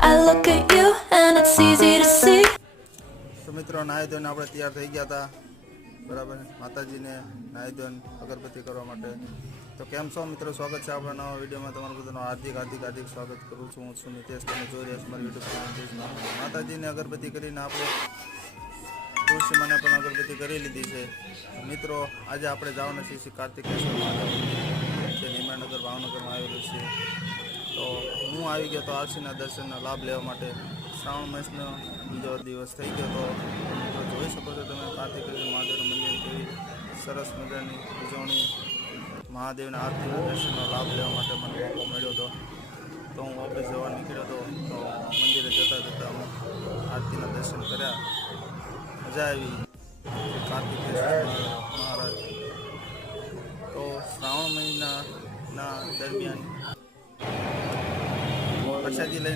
I look at you and it's easy to see. તો મિત્રો નાહી ધોઈને આપણે તૈયાર થઈ ગયા હતા બરાબર માતાજીને નાહી ધોઈને અગરબત્તી કરવા માટે. તો કેમ છો મિત્રો, સ્વાગત છે આપણા નવા વિડીયોમાં. તમારું બધાનું હાર્દિક સ્વાગત કરું છું. હું છું નિતેશ, તમે જોઈ રહ્યા છો મારી યુટ્યુબ ચેનલ. માતાજીને અગરબત્તી કરીને આપણે તુલસીમાને પણ અગરબત્તી કરી લીધી છે. મિત્રો આજે આપણે જવાના છીએ શ્રી કાર્તિકેશ્વર મહાદેવ જે નિમાનગર ભાવનગરમાં આવેલું છે. તો હું આવી ગયો તો આરસીના દર્શનનો લાભ લેવા માટે. શ્રાવણ માસનો બીજો દિવસ થઈ ગયો. તો મિત્રો જોઈ શકો છો તમે કાર્તિકેશ્વર મહાદેવનું મંદિર કેવી સરસ મજાની ઉજવણી, મહાદેવના આરતીના દર્શનનો લાભ લેવા માટે મને મોકો મળ્યો હતો. તો હું ઓફિસ જવા નીકળ્યો હતો. તો મંદિરે જતાં હું આરતીના દર્શન કર્યા. મજા આવી કાર્તિકેશ્વર મહારાજ. તો શ્રાવણ મહિનાના દરમિયાન પ્રસાદી લઈને